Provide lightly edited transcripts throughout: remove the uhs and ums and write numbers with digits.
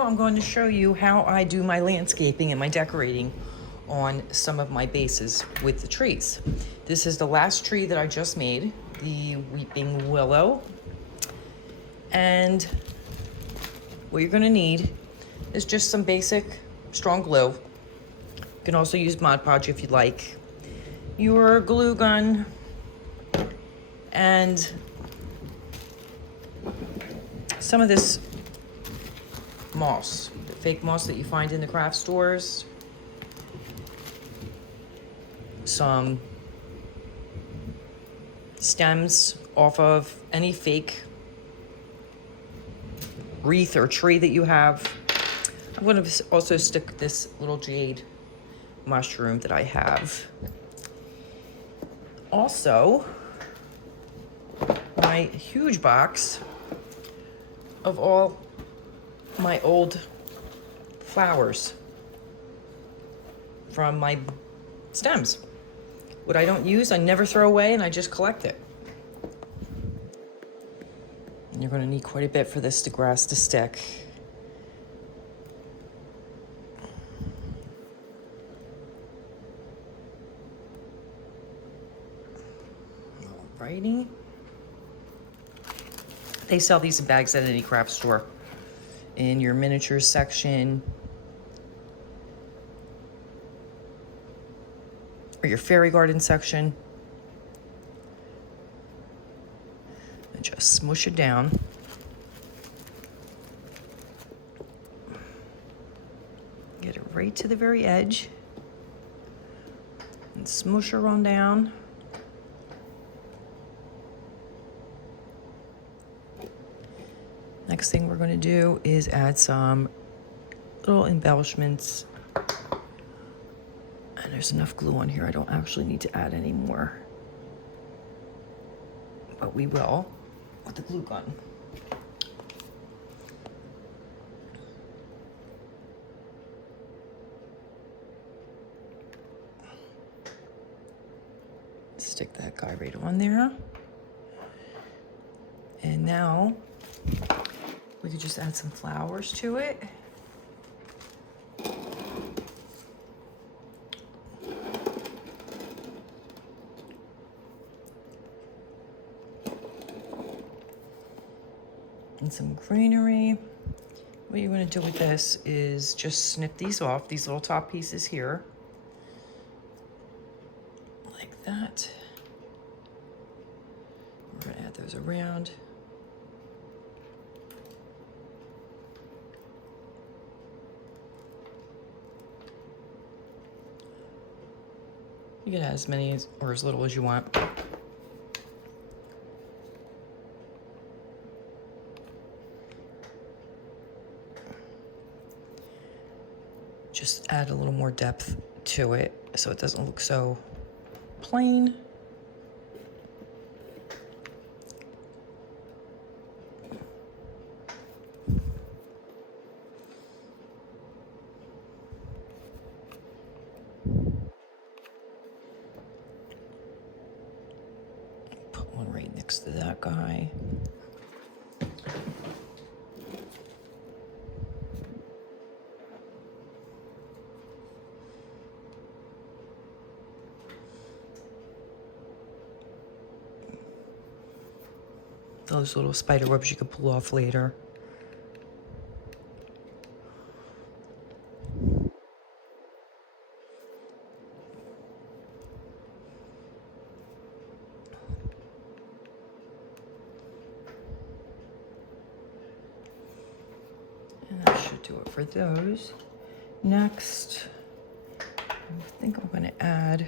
video, I'm going to show you how I do my landscaping and my decorating on some of my bases with the trees. This is the last tree that I just made, the weeping willow. And what you're gonna need is just some basic strong glue. You can also use Mod Podge if you'd like. Your glue gun and some of this moss, the fake moss that you find in the craft stores. Some stems off of any fake wreath or tree that you have. I'm going to also stick this little jade mushroom that I have. Also, my huge box of all my old flowers from my stems. What I don't use, I never throw away, and I just collect it. And you're going to need quite a bit for this grass to stick. Alrighty. They sell these in bags at any craft store. In your miniatures section, or your fairy garden section. And just smush it down. Get it right to the very edge. And smush her on down. Next thing we're going to do is add some little embellishments. And there's enough glue on here. I don't actually need to add any more. But we will with the glue gun. Stick that guy right on there. And now we could just add some flowers to it. And some greenery. What you're going to do with this is just snip these off, these little top pieces here. Like that. We're going to add those around. You can add as many or as little as you want. Just add a little more depth to it so it doesn't look so plain. Put one right next to that guy. Those little spider webs you can pull off later. And that should do it for those. Next, I think I'm going to add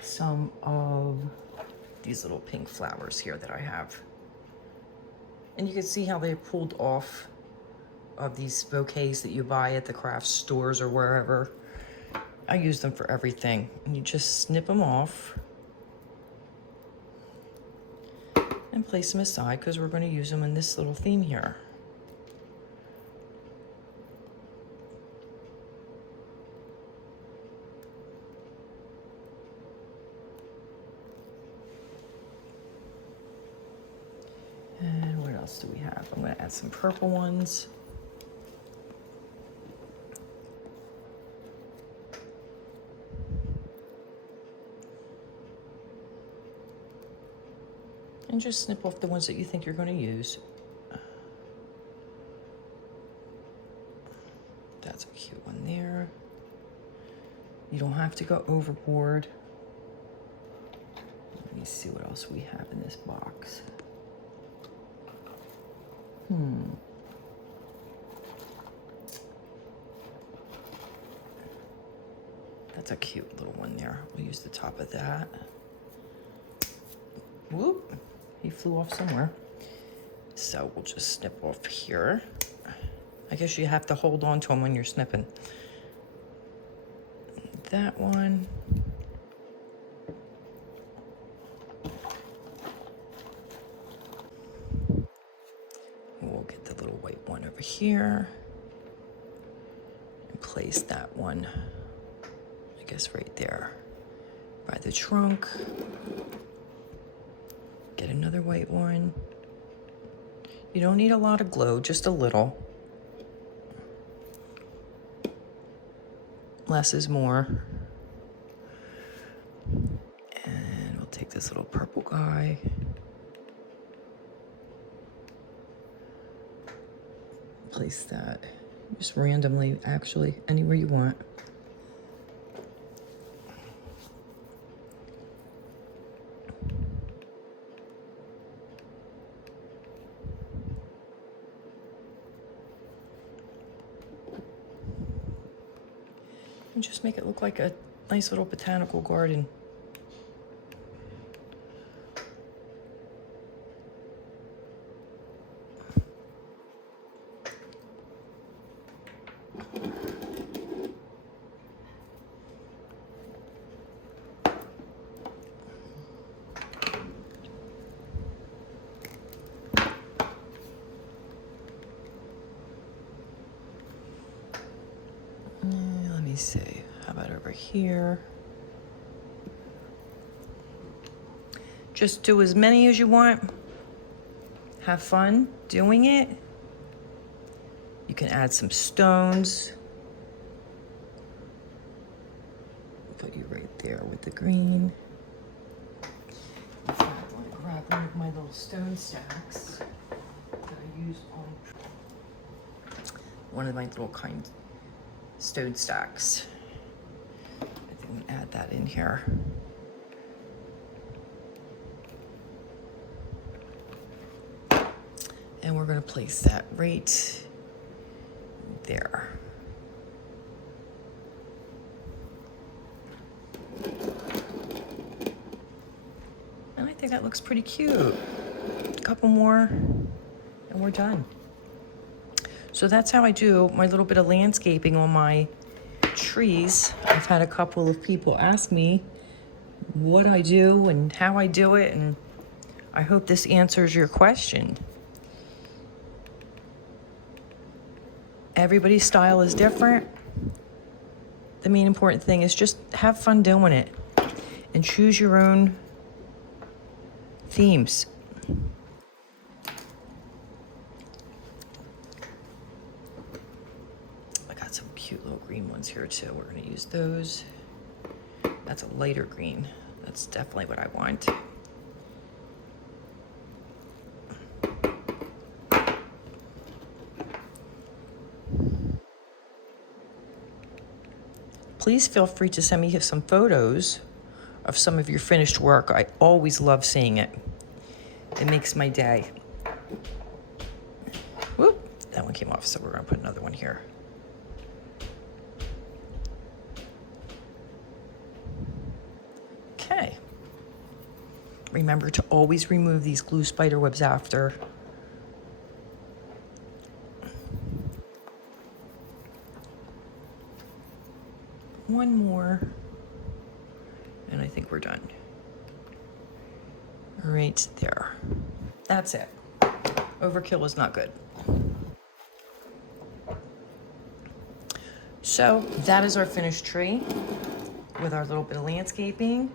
some of these little pink flowers here that I have. And you can see how they pulled off of these bouquets that you buy at the craft stores or wherever. I use them for everything. And you just snip them off and place them aside because we're going to use them in this little theme here. And what else do we have? I'm going to add some purple ones. And just snip off the ones that you think you're going to use. That's a cute one there. You don't have to go overboard. Let me see what else we have in this box. That's a cute little one there. We'll use the top of that. Whoop, he flew off somewhere. So we'll just snip off here. I guess you have to hold on to them when you're snipping. That one. We'll get the little white one over here and place that one, I guess right there by the trunk. Get another white one. You don't need a lot of glue, just a little. Less is more. And we'll take this little purple guy. Place that just randomly, actually, anywhere you want. And just make it look like a nice little botanical garden. Let me see, how about over here? Just do as many as you want. Have fun doing it. You can add some stones. Put you right there with the green. I'm going to grab one of my little stone stacks that I use on one of my little stone stacks. I think I'm gonna add that in here. And we're gonna place that right there. And I think that looks pretty cute. A couple more and we're done. So that's how I do my little bit of landscaping on my trees. I've had a couple of people ask me what I do and how I do it, and I hope this answers your question. Everybody's style is different. The main important thing is just have fun doing it and choose your own themes. Cute little green ones here too. We're going to use those. That's a lighter green. That's definitely what I want. Please feel free to send me some photos of some of your finished work. I always love seeing it. It makes my day. Whoop, that one came off, so we're going to put another one here. Okay. Remember to always remove these glue spider webs after. One more, and I think we're done. Right there. That's it. Overkill is not good. So that is our finished tree with our little bit of landscaping.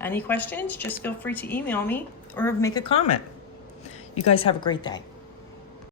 Any questions? Just feel free to email me or make a comment. You guys have a great day.